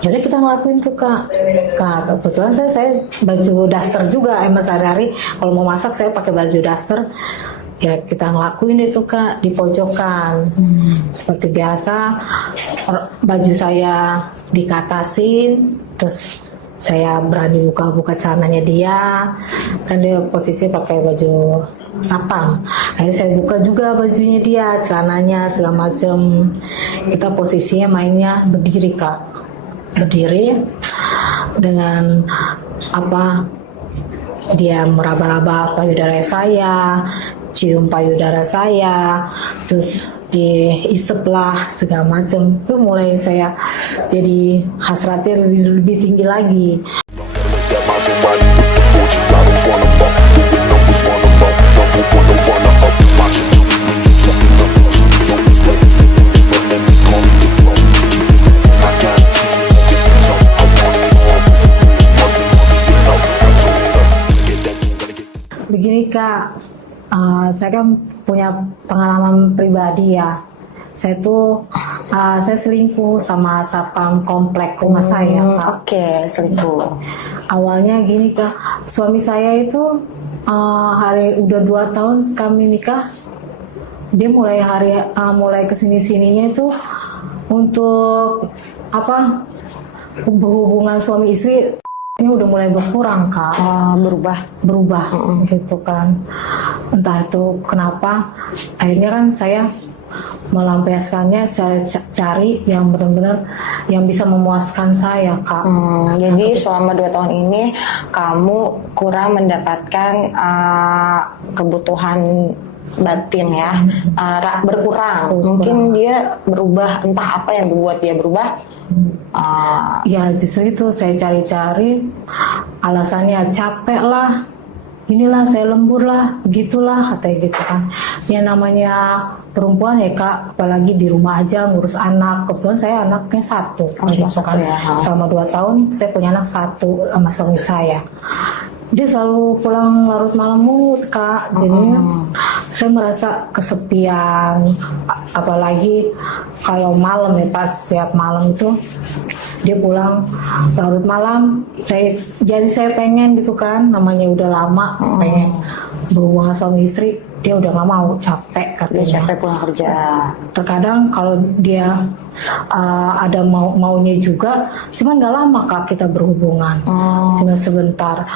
Jadi kita ngelakuin tuh Kak. Kebetulan saya baju daster juga, emang sehari-hari kalau mau masak saya pakai baju daster. Ya kita ngelakuin itu Kak di pojokan. Seperti biasa baju saya dikatasin, terus saya berani buka celananya dia, kan dia posisi pakai baju sapam. Akhirnya saya buka juga bajunya dia, celananya segala macam. Kita posisinya mainnya berdiri Kak, berdiri dengan dia meraba-raba payudara saya, cium payudara saya, terus diisep lah segala macam. Itu mulai saya jadi hasratnya lebih tinggi lagi. Begini Kak, saya kan punya pengalaman pribadi ya. Saya selingkuh sama satpam komplek rumah saya Kak. Oke, selingkuh. Awalnya gini Kak, suami saya itu udah 2 tahun kami nikah. Dia mulai kesini-sininya itu untuk hubungan suami istri ini udah mulai berkurang Kak. Berubah gitu kan. Entah itu kenapa. Akhirnya kan saya melampiaskannya, saya cari yang benar-benar yang bisa memuaskan saya Kak. Jadi selama 2 tahun ini kamu kurang mendapatkan kebutuhan batin ya, berkurang. Mungkin dia berubah, entah apa yang membuat dia berubah. Ya justru itu saya cari-cari alasannya, capek lah, inilah saya lembur lah, begitulah katanya gitu kan. Ya namanya perempuan ya Kak, apalagi di rumah aja ngurus anak. Kebetulan saya anaknya 1 gitu kan. Selama 2 tahun saya punya anak 1 sama suami saya. Dia selalu pulang larut malam mulu Kak, jadi saya merasa kesepian, apalagi kalau malam ya, pas setiap malam itu dia pulang larut malam. Jadi saya pengen gitu kan, namanya udah lama pengen berhubungan suami istri, dia udah nggak mau, capek katanya. Dia capek pulang kerja. Terkadang kalau dia ada maunya juga, cuman nggak lama Kak kita berhubungan, cuma sebentar.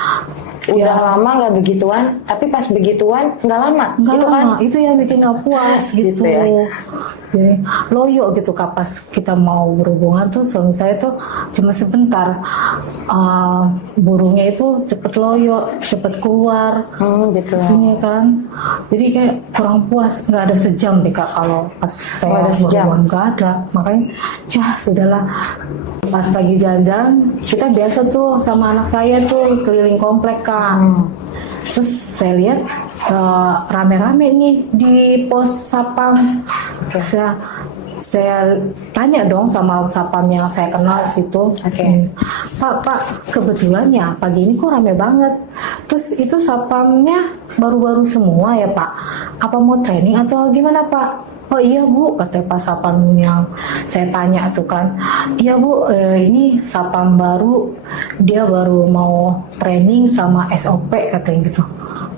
Udah lama nggak begituan, tapi pas begituan nggak lama, gitu kan? Itu yang bikin nggak puas gitu ya. Jadi, loyo gitu Kak, pas kita mau berhubungan tuh suami saya tuh cuma sebentar, burungnya itu cepet loyo, cepet keluar, gitu ya kan. Jadi kayak kurang puas, nggak ada sejam deh Kak kalau pas saya berhubungan, nggak ada. Makanya ya sudahlah. Pas pagi jalan-jalan, kita biasa tuh sama anak saya tuh keliling komplek Kak. Terus saya lihat rame-rame nih di pos sapam. Saya tanya dong sama sapam yang saya kenal situ. Pak, kebetulan ya pagi ini kok rame banget. Terus itu sapamnya baru-baru semua ya Pak? Apa mau training atau gimana Pak? Oh iya Bu, kata Pak Sapam yang saya tanya tuh kan. Iya Bu, ini sapam baru, dia baru mau training sama SOP katanya gitu.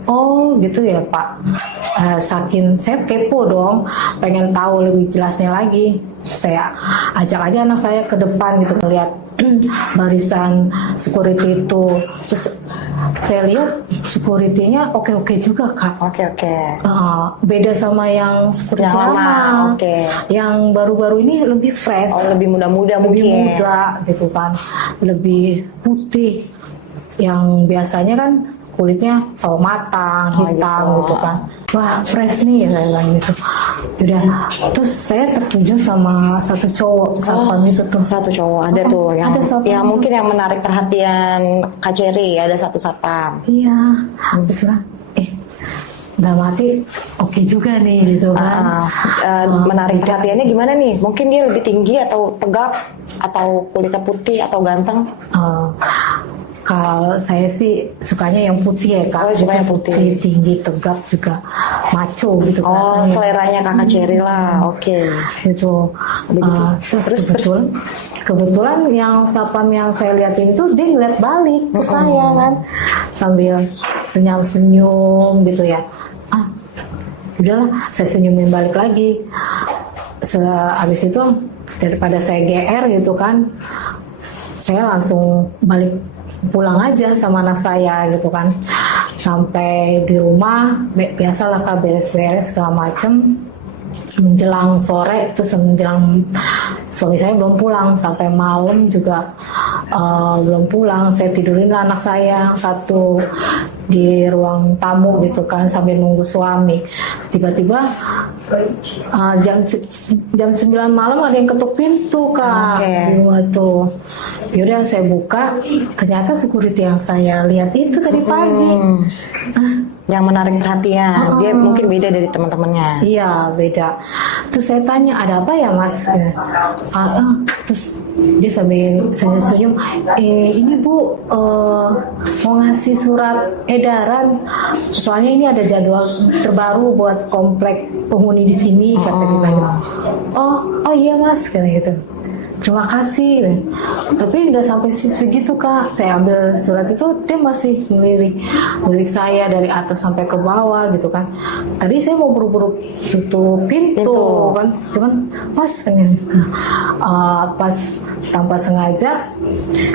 Oh gitu ya Pak. Saking saya kepo dong, pengen tahu lebih jelasnya lagi. Saya ajak aja anak saya ke depan gitu, melihat barisan security itu. Terus saya lihat security-nya oke juga Kak. Beda sama yang security lama. Yang baru-baru ini lebih fresh. Lebih muda-muda mungkin. Lebih muda gitu kan. Lebih putih. Yang biasanya kan kulitnya sawo matang, hitam gitu kan. Wah fresh nih ya saya bilang gitu. Udah, terus saya tertuju sama satu cowok sapam itu tuh. Satu cowok ada tuh yang mungkin yang menarik perhatian Kak Cherry, ada satu sapam. Iya, terus lah, dalam hati oke juga nih gitu kan. Menarik perhatiannya gimana nih? Mungkin dia lebih tinggi atau tegap atau kulitnya putih atau ganteng? Kalau saya sih sukanya yang putih ya Kak. Oh, suka yang putih. Tinggi, tegap juga maco gitu Oh, kelihatannya. seleranya kakak Cherry lah. Oke. Itu terus kebetulan yang sapam yang saya liatin itu dia ngeliat balik ke saya kan sambil senyum-senyum gitu ya. Udahlah, saya senyumin balik lagi. Habis itu daripada saya GR gitu kan, saya langsung balik pulang aja sama anak saya gitu kan. Sampai di rumah biasalah Kak, beres-beres segala macem. Menjelang sore itu menjelang suami saya belum pulang, sampai malam juga belum pulang. Saya tidurin anak saya satu di ruang tamu gitu kan sambil nunggu suami. Tiba-tiba jam 9 malam ada yang ketuk pintu Kak. Okay. Waktu yaudah saya buka, ternyata security yang saya lihat itu tadi pagi. Yang menarik perhatian, dia mungkin beda dari teman-temannya. Iya beda. Terus saya tanya, ada apa ya Mas? Terus dia sambil senyum-senyum, ini Bu mau ngasih surat edaran, soalnya ini ada jadwal terbaru buat komplek penghuni di sini, kata dia bilang. Oh iya Mas, kayak gitu. Terima kasih. Tapi nggak sampai segitu Kak. Saya ambil surat itu, dia masih ngelirik saya dari atas sampai ke bawah gitu kan. Tadi saya mau buru-buru tutup pintu kan, cuman Mas pas tanpa sengaja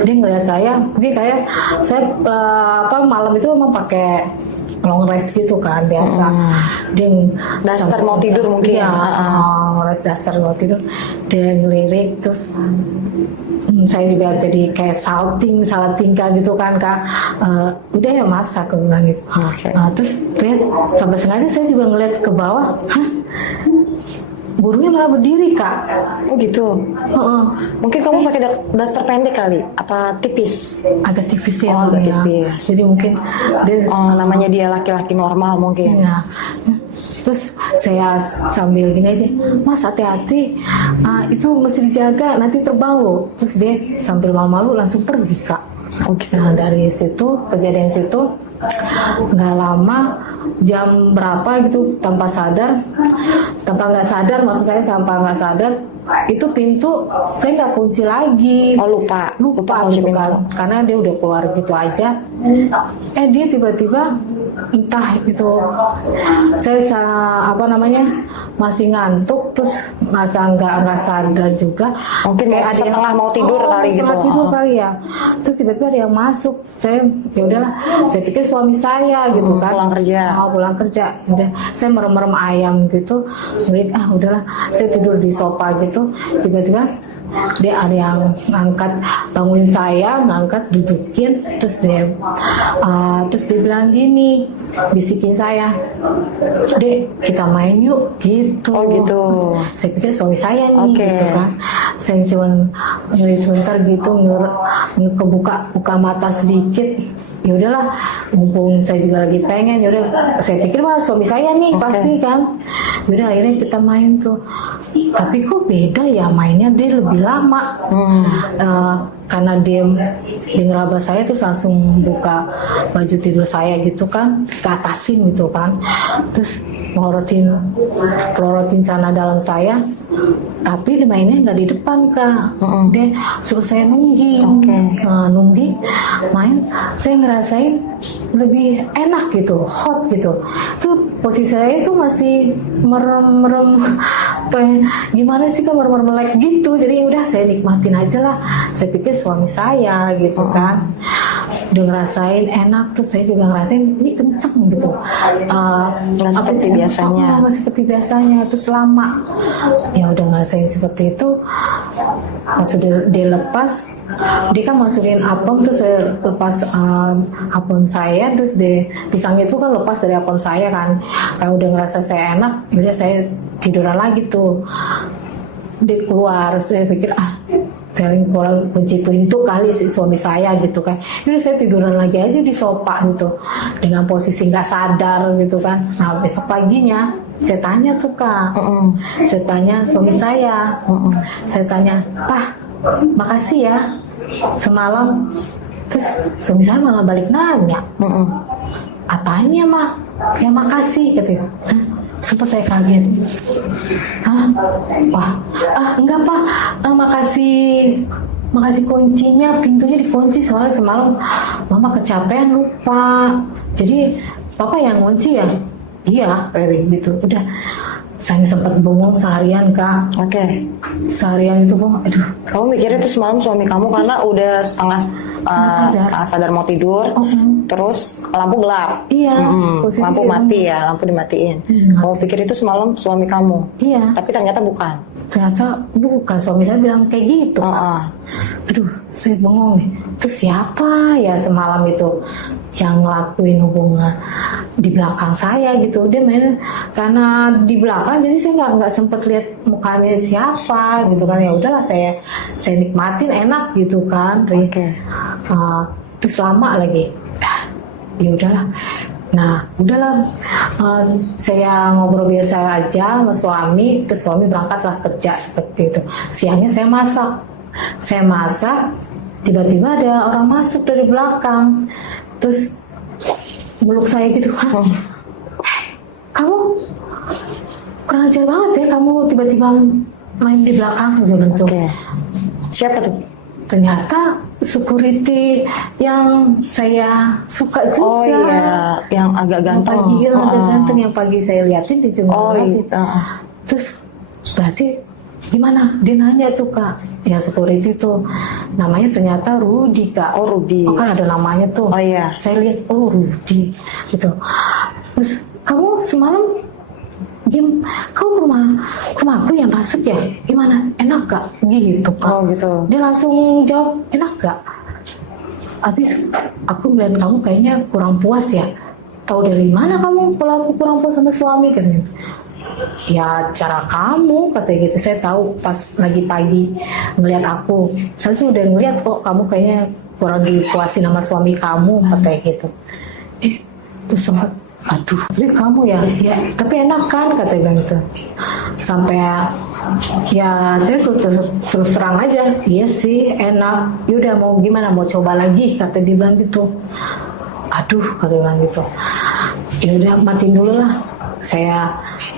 dia ngeliat saya, mungkin kayak saya malam itu emang pakai long rest gitu kan biasa. Dia dasar mau tidur mungkin. Ya, dasar mau tidur. Dia ngelirik terus saya juga jadi kayak salah tingkah gitu kan Kak. Udah ya Mas, aku bilang gitu. Okay. Terus lihat sampai sengaja saya juga ngeliat ke bawah. Burungnya malah berdiri Kak. Oh gitu. Mungkin kamu pakai daster pendek kali, apa tipis? Agak tipis ya. Agak tipis. Jadi mungkin dia namanya dia laki-laki normal mungkin. Ya. Terus saya sambil gini aja, Mas hati-hati, itu mesti dijaga, nanti terbang loh. Terus dia sambil malu-malu langsung pergi Kak. Nah dari situ, kejadian situ, nggak lama, jam berapa gitu, tanpa nggak sadar, maksud saya tanpa nggak sadar, itu pintu saya nggak kunci lagi. Oh lupa gitu kan, karena dia udah keluar gitu aja. Dia tiba-tiba entah itu saya masih ngantuk, terus masa nggak sadar juga, mungkin kayak ada yang mau tidur kali gitu. Tidur kali ya. Terus tiba-tiba ada yang masuk. Saya ya udahlah, saya pikir suami saya gitu kan, pulang kerja. Udah, saya merem-merem ayam gitu. Udahlah, saya tidur di sofa gitu. Tiba-tiba dia ada yang bangunin saya, ngangkat, dudukin, terus dia bilang gini, bisikin saya, Dek kita main yuk gitu. Oh gitu. Saya pikir suami saya nih gitu kan. Saya cuma ngeliat sebentar gitu, buka mata sedikit. Ya udahlah, mumpung saya juga lagi pengen, ya udah saya pikir suami saya nih pasti kan. Udah akhirnya kita main tuh. Tapi kok beda ya mainnya, dia lebih lama. Karena dia ngeraba saya tuh langsung buka baju tidur saya gitu kan, ke atasin gitu kan, terus pelorotin celana dalam saya, tapi dia mainnya nggak di depan Kak. Dia suruh saya nungging. Nungging main, saya ngerasain lebih enak gitu, hot gitu. Tuh posisi saya itu masih merem gimana sih Kak, merem melek gitu. Jadi udah saya nikmatin aja lah, saya pikir suami saya gitu kan. Udah ngerasain enak, tuh saya juga ngerasain ini kenceng gitu, nggak seperti biasanya. Nggak seperti biasanya, terus lama. Ya udah ngerasain seperti itu. Pas sudah dilepas, dia kan masukin apem, terus saya lepas apem saya, terus pisang itu kan lepas dari apem saya kan. Kalau udah ngerasa saya enak, udah saya tiduran lagi tuh. Dia keluar, saya pikir saya kunci pintu kali si suami saya gitu kan. Jadi saya tiduran lagi aja di sofa gitu, dengan posisi nggak sadar gitu kan. Nah besok paginya saya tanya tuh Kak, saya tanya suami saya, saya tanya, Pak, makasih ya semalam Terus suami saya malah balik nanya, apanya mah? Ya makasih katanya. Sempat saya kaget. Hah? Wah, enggak Pak, makasih kuncinya, pintunya dikunci soalnya semalam Mama kecapean lupa. Jadi Papa yang kunci ya? Iya, gitu. Udah, saya sempat bengong seharian Kak. Oke. Seharian itu bengong. Aduh. Kamu mikirnya tuh semalam suami kamu karena udah setengah sadar mau tidur, terus lampu gelap. Iya. Lampu mati ya, lampu dimatiin. Kamu pikir itu semalam suami kamu. Iya. Tapi ternyata bukan. Ternyata bukan, suami saya bilang kayak gitu. Aduh, saya bengong nih. Terus siapa ya semalam itu yang ngelakuin hubungan di belakang saya gitu? Dia main karena di belakang, jadi saya nggak sempet lihat mukanya siapa gitu kan. Ya udahlah, saya nikmatin, enak gitu kan. Oke. Terus lama lagi. Ya udahlah. Nah, udahlah, saya ngobrol biasa aja sama suami, terus suami berangkatlah kerja seperti itu. Siangnya saya masak, tiba-tiba ada orang masuk dari belakang, terus meluk saya gitu kan. Kamu kurang ajar banget ya, kamu tiba-tiba main di belakang gitu. Okay. Siapa tuh? Ternyata security yang saya suka juga. Oh iya, yang agak ganteng. Agak ganteng yang pagi saya liatin di jurnal. Terus berarti gimana? Dia nanya tuh Kak, ya security tuh namanya ternyata Rudy Kak. Oh Rudy. Oh kan ada namanya tuh. Oh iya. Saya lihat, oh Rudy gitu. Terus kamu semalam kamu ke rumahku yang masuk ya? Gimana? Enak gak? Gitu Kak. Oh gitu. Dia langsung jawab, enak gak? Habis aku melihat kamu kayaknya kurang puas ya. Tahu dari mana kamu kalau aku kurang puas sama suami? Katanya. Ya cara kamu, katanya gitu. Saya tahu pas lagi pagi ngelihat aku. Saya sih udah ngelihat kok kamu kayaknya kurang dipuasin sama suami kamu, katanya gitu. Terus sempat, aduh, tapi kamu ya, tapi enak kan, katanya gitu. Sampai ya saya terus terang aja, iya sih enak. Yaudah mau gimana, mau coba lagi, kata dia bilang gitu. Aduh, kata dia bilang gitu. Yaudah matiin dulu lah. Saya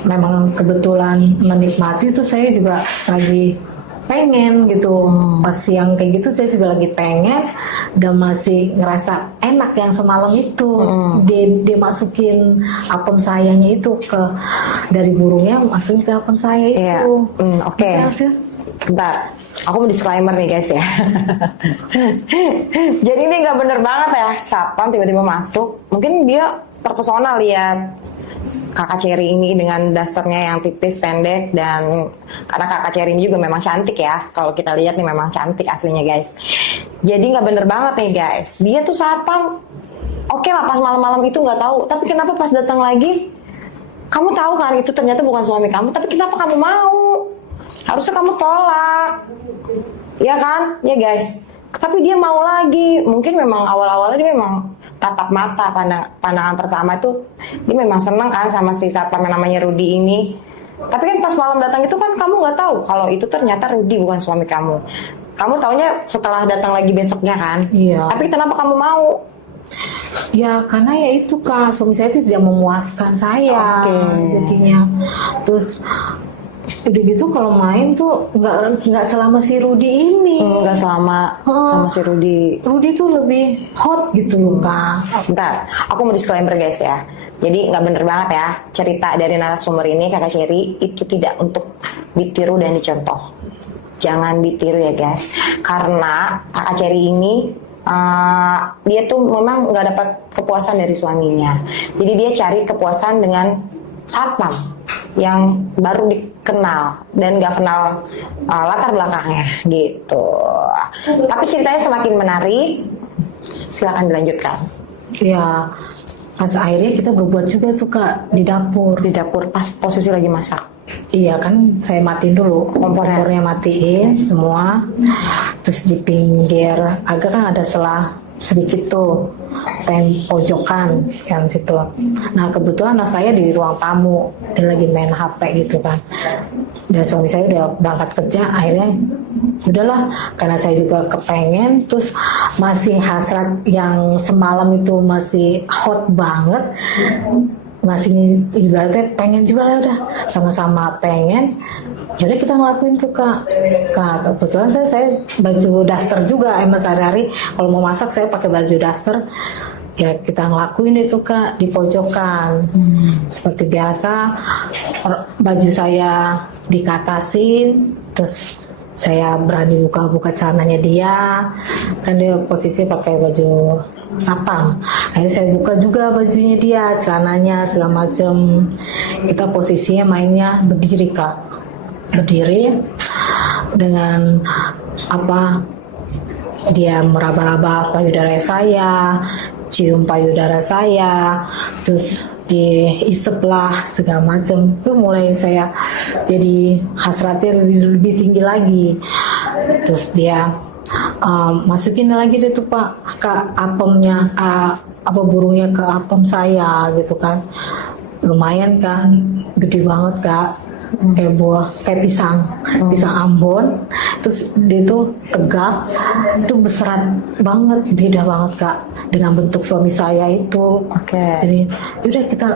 memang kebetulan menikmati itu, saya juga lagi pengen gitu. Pas siang kayak gitu saya juga lagi pengen dan masih ngerasa enak yang semalam itu. Dia masukin apem sayanya itu dari burungnya, masukin ke apem saya itu. Oke. Bentar, aku mau disclaimer nih guys ya. Jadi ini nggak bener banget ya, satpam tiba-tiba masuk. Mungkin dia terpesona lihat kakak Cherry ini dengan dasternya yang tipis pendek, dan karena kakak Cherry ini juga memang cantik ya, kalau kita lihat nih memang cantik aslinya guys. Jadi nggak bener banget nih guys, dia tuh satpam. Oke lah pas malam-malam itu nggak tahu, tapi kenapa pas datang lagi kamu tahu kan itu ternyata bukan suami kamu, tapi kenapa kamu mau? Harusnya kamu tolak, ya kan, ya guys. Tapi dia mau lagi. Mungkin memang awal-awalnya dia memang tatap mata, pandangan pertama itu dia memang senang kan sama si satpam yang namanya Rudy ini. Tapi kan pas malam datang itu kan kamu nggak tahu kalau itu ternyata Rudy bukan suami kamu. Kamu taunya setelah datang lagi besoknya kan. Iya. Tapi kenapa kamu mau? Ya karena ya itu Kak, suami saya itu tidak memuaskan saya. Jadinya terus udah gitu kalau main tuh nggak selama si Rudy ini. Nggak selama sama si Rudy. Rudy tuh lebih hot gitu loh Kak. Bentar, aku mau disclaimer guys ya. Jadi nggak bener banget ya cerita dari narasumber ini kakak Cherry itu tidak untuk ditiru dan dicontoh. Jangan ditiru ya guys. Karena kakak Cherry ini dia tuh memang nggak dapat kepuasan dari suaminya. Jadi dia cari kepuasan dengan satpam yang baru dikenal dan nggak kenal latar belakangnya gitu. Tapi ceritanya semakin menarik. Silakan dilanjutkan. Ya pas akhirnya kita berbuat juga tuh Kak di dapur Pas posisi lagi masak. Iya kan, saya matiin dulu kompornya, matiin semua. Terus di pinggir agak kan ada selah sedikit tuh pojokan yang situ. Nah kebetulan anak saya di ruang tamu, dia lagi main HP gitu kan. Dan suami saya udah berangkat kerja, akhirnya udahlah karena saya juga kepengen, terus masih hasrat yang semalam itu masih hot banget, masih ibaratnya pengen juga lah, udah sama-sama pengen. Jadi kita ngelakuin tuh kak. Kebetulan saya baju daster juga, emang sehari-hari kalau mau masak saya pakai baju daster. Ya kita ngelakuin itu kak di pojokan. Seperti biasa baju saya dikatasin, terus saya berani buka celananya dia, kan dia posisi pakai baju sapam. Akhirnya saya buka juga bajunya dia, celananya segala macem. Kita posisinya mainnya berdiri kak, berdiri dengan apa, dia meraba-raba payudara saya, cium payudara saya, terus diisep lah segala macam. Itu mulai saya jadi hasratnya lebih tinggi lagi. Terus dia masukin lagi deh tuh pak ke apemnya, apa burungnya ke apem saya gitu kan. Lumayan kan, gede banget kak, kayak buah, kayak pisang Ambon. Terus dia tuh tegap, itu berserat banget, beda banget kak dengan bentuk suami saya itu. Jadi udah kita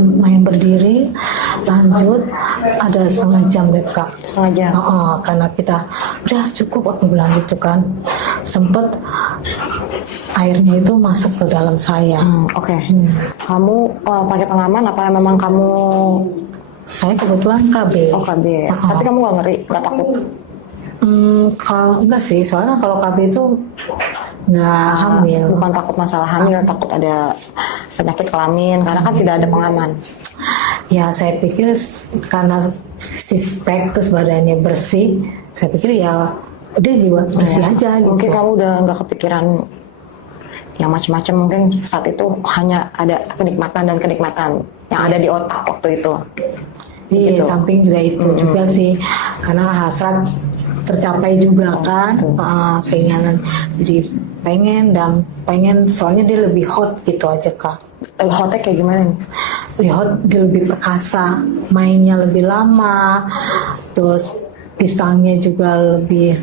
main berdiri, lanjut ada setengah jam deh kak. Setengah jam. Karena kita udah cukup, aku bilang gitu kan. Sempet airnya itu masuk ke dalam saya. Kamu pakai pengaman apa memang kamu? Saya kebetulan KB. KB. Tapi kamu nggak ngeri, nggak takut? Kalau enggak sih, soalnya kalau KB itu nggak hamil. Bukan takut masalah hamil, takut ada penyakit kelamin, karena kan tidak ada pengaman. Ya saya pikir karena sispek terus badannya bersih, saya pikir ya udah jiwa bersih aja gitu. Mungkin kamu udah nggak kepikiran yang macam-macam, mungkin saat itu hanya ada kenikmatan yang ada di otak waktu itu. Di gitu. samping juga itu juga sih, karena hasrat tercapai juga kan, keinginan. Jadi pengen soalnya dia lebih hot gitu aja kak. Hotnya kayak gimana? Dia lebih perkasa, mainnya lebih lama, terus pisangnya juga lebih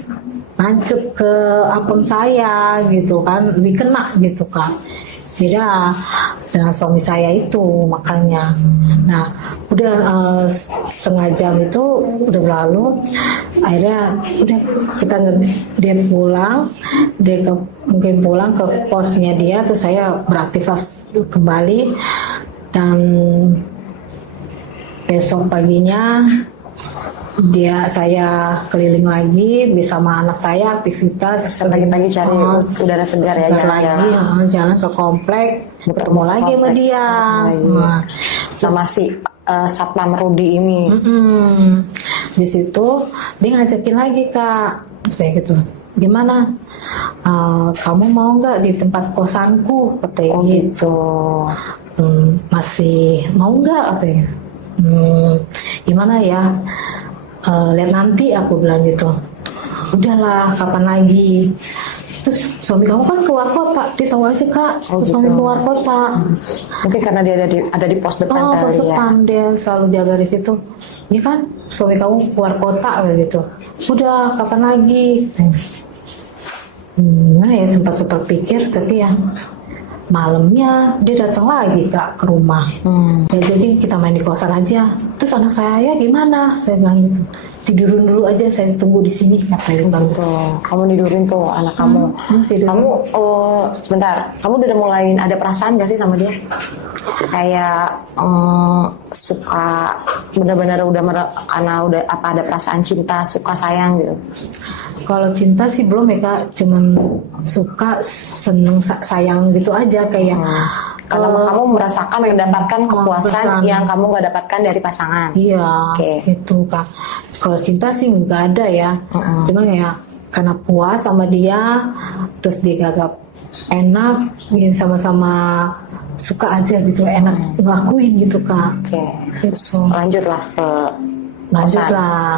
nancep ke apem saya gitu kan, lebih kena gitu kan. Beda dengan suami saya itu, makanya. Nah udah setengah jam itu udah berlalu, akhirnya udah dia mungkin pulang ke posnya dia, terus saya beraktivitas kembali. Dan besok paginya saya keliling lagi bersama anak saya, aktivitas pagi-pagi cari udara segar ya, jalan ke komplek, ketemu lagi sama dia, sama si Satpam Rudi ini. Di situ dia ngajakin lagi kak, saya gitu, gimana kamu mau nggak di tempat kosanku, katanya gitu. Masih mau nggak, katanya. Gimana ya, lihat nanti, aku bilang gitu. Udahlah, kapan lagi. Terus suami kamu kan keluar kota, dia tahu aja kak, suami keluar kota. Mungkin karena dia ada di pos depan pos depan, dia selalu jaga di situ. Ya kan, suami kamu keluar kota gitu. Udah, kapan lagi? Ya sempat pikir, tapi ya malamnya dia datang lagi kak ke rumah. Ya jadi kita main di kosan aja. Terus anak saya gimana? Saya bilang gitu, tidurin dulu aja, saya tunggu di sini, katanya bilang gitu. Kamu tidurin tuh anak kamu. Kamu sebentar, kamu udah mulai ada perasaan gak sih sama dia? Kayak suka, benar-benar karena udah ada perasaan cinta, suka, sayang gitu? Kalau cinta sih belum ya kak, cuman suka, seneng, sayang gitu aja kayak. Karena kamu merasakan mendapatkan kepuasan yang kamu gak dapatkan dari pasangan. Iya, gitu kak. Kalau cinta sih nggak ada ya, cuman ya karena puas sama dia, terus dia gagap enak, bikin sama-sama suka aja gitu, enak ngelakuin gitu kak. Terus lanjutlah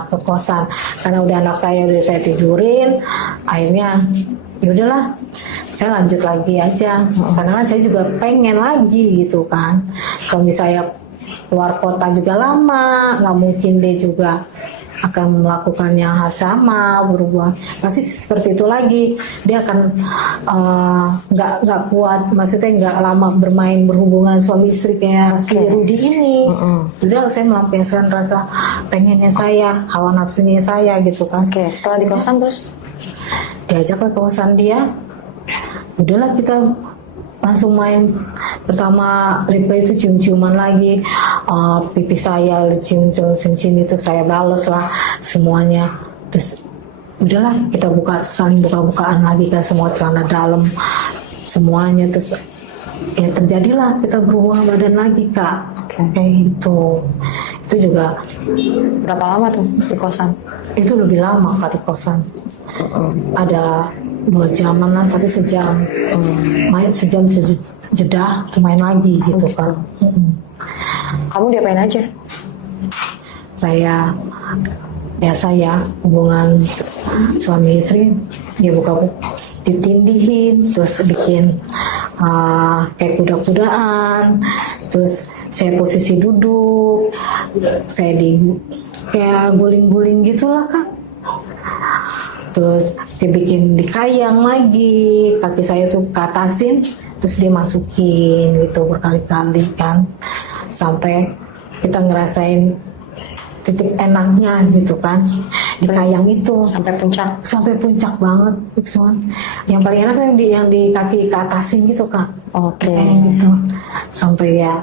ke kosan, karena udah anak saya udah saya tidurin, akhirnya ya udahlah saya lanjut lagi aja, karena kan saya juga pengen lagi gitu kan. Suami saya keluar kota juga lama, nggak mungkin dia juga akan melakukan yang hal sama, berubah pasti seperti itu lagi. Dia akan nggak kuat, maksudnya nggak lama berhubungan suami istri kayak si Rudy ini. Jadi saya melampiaskan rasa pengennya saya, hawa nafsunya saya gitu kan. Oke, setelah di kosan terus Diajak ke kosan dia, udahlah kita langsung main. Pertama replay itu cium-ciuman lagi, pipi saya cium-cium sini itu saya bales lah semuanya. Terus udahlah kita saling buka-bukaan lagi kan, semua celana dalam semuanya. Terus ya terjadilah kita berhubungan badan lagi Kak. Kayak gitu. Itu juga berapa lama tuh di kosan? itu lebih lama Kak di kosan. Ada 2 jaman lah, tapi sejam. Main sejam jeda main lagi gitu kan. Kamu diapain aja? Saya biasa ya, hubungan suami istri dia buka ditindihin, terus bikin kayak kuda-kudaan, terus saya posisi duduk, saya kayak guling-guling gitulah Kak. Terus dia bikin dikayang lagi, kaki saya tuh katasin, terus dia masukin gitu berkali-kali kan, sampai kita ngerasain titik enaknya gitu kan, dikayang itu Sampai puncak banget gitu kan. Yang paling enak kan yang di kaki katasin gitu Kak. Kayak gitu sampai ya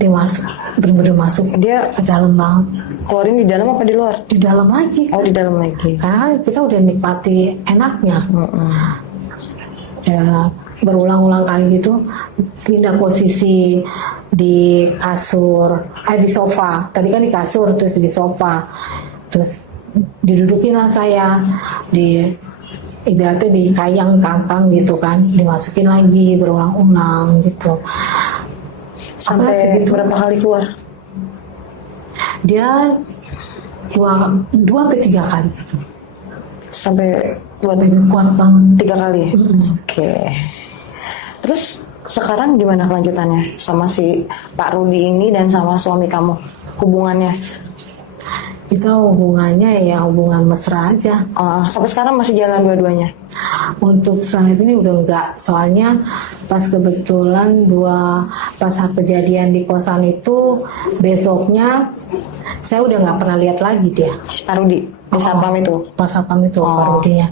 dia masuk, bener-bener masuk, dia ke dalam banget. Keluarin di dalam apa di luar? Di dalam lagi. Oh, di dalam lagi. Karena kita udah nikmati enaknya. Ya, berulang-ulang kali gitu, pindah posisi di kasur, di sofa. Tadi kan di kasur, terus di sofa. Terus didudukin lah saya, ibaratnya di kayang kantang gitu kan, dimasukin lagi berulang-ulang gitu. Sampai berapa kali keluar? Dia 2 ke 3 kali gitu. Sampai kuat banget 3 kali. Oke. Terus sekarang gimana kelanjutannya sama si Pak Rudy ini dan sama suami kamu, hubungannya? Kita hubungannya ya hubungan mesra aja. Sampai sekarang masih jalan dua-duanya? Untuk saat ini udah enggak, soalnya pas kebetulan pas kejadian di kosan itu, besoknya saya udah nggak pernah lihat lagi dia. Pak Rudy di satpam itu? Pas satpam itu Pak Rudy-nya.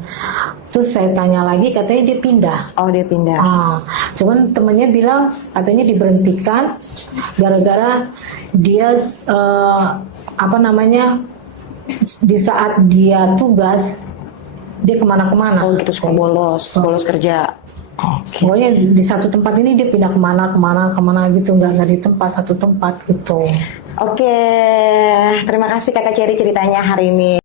Terus saya tanya lagi, katanya dia pindah. Oh, dia pindah. Cuman temennya bilang katanya diberhentikan gara-gara dia di saat dia tugas dia kemana-kemana. Oh gitu, suka bolos kerja. Pokoknya di satu tempat ini dia pindah kemana gitu, nggak di tempat satu tempat gitu. Oke, terima kasih Kakak Cherry ceritanya hari ini.